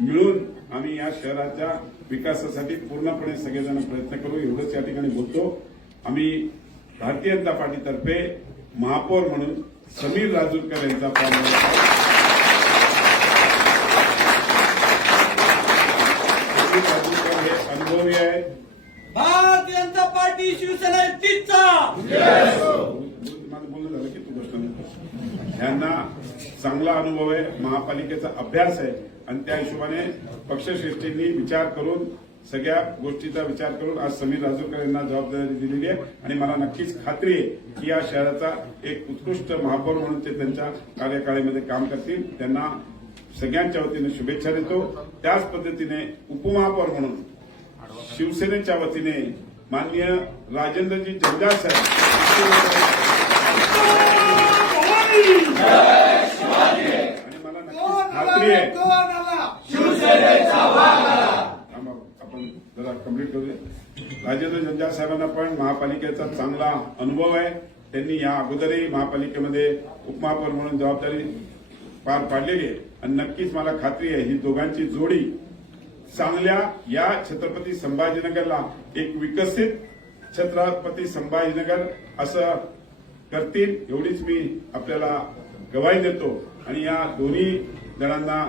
मिळून आम्ही या शहराच्या विकासासाठी पूर्णपणे सगळेजण प्रयत्न करू एवढंच या ठिकाणी बोलतो। आम्ही भारतीय जनता पार्टीतर्फे महापौर म्हणून समीर राजूरकर यांचा राजूरकर हे अनुभवी आहे। भारतीय जनता पार्टी शिवसेना युतीचा माझं बोलणं झालं की तू गोष्ट ह्यांना चांगला अनुभव आहे, महापालिकेचा अभ्यास आहे आणि त्या हिशोबाने पक्षश्रेष्ठींनी विचार करून सगळ्या गोष्टीचा विचार करून आज समीर राजूरकर यांना जबाबदारी दिलेली आहे आणि मला नक्कीच खात्री आहे की या शहराचा एक उत्कृष्ट महापौर म्हणून ते त्यांच्या कार्यकाळामध्ये काम करतील। त्यांना सगळ्यांच्या वतीने शुभेच्छा देतो। त्याच पद्धतीने उपमहापौर म्हणून शिवसेनेच्या वतीने माननीय राजेंद्रजी जंजाळ साहेब आणि मला नक्कीच खात्री आहे आपण जरा कंप्लीट करूया। राजेंद्र जंजाळ साहेबांना पण महापालिकेचा चांगला अनुभव आहे। त्यांनी या अगोदरही महापालिकेमध्ये उपमहापौर म्हणून जबाबदारी पार पाडलेली आहे आणि नक्कीच मला खात्री आहे ही दोघांची जोडी चांगल्या या छत्रपती संभाजीनगरला एक विकसित छत्रपती संभाजीनगर असं करतील एवढीच मी आपल्याला गवाही देतो आणि या दोन्ही जणांना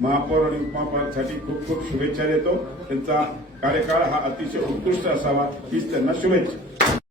महापौर आणि उपमहापौरासाठी खूप खूप शुभेच्छा देतो। त्यांचा कार्यकाळ हा अतिशय उत्कृष्ट असावा हीच त्यांना शुभेच्छा।